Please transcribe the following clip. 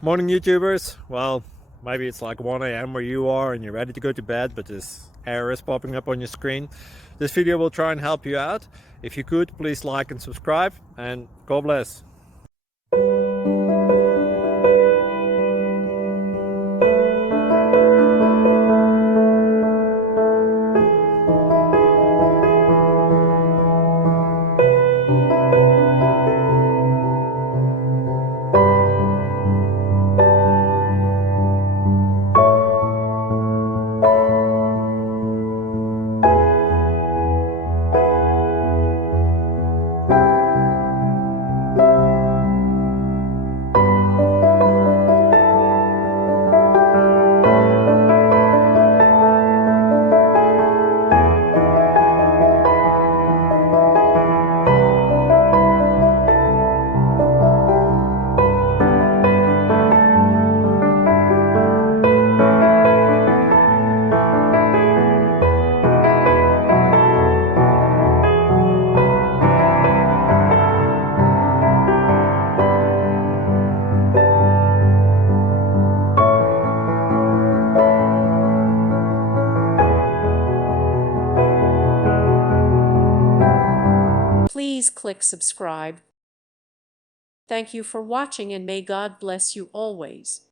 Morning YouTubers. Well, maybe it's like 1 a.m. where you are and you're ready to go to bed, but this error is popping up on your screen. This video will try and help you out. If you could, please like and subscribe, and God bless. Please click subscribe. Thank you for watching and may God bless you always.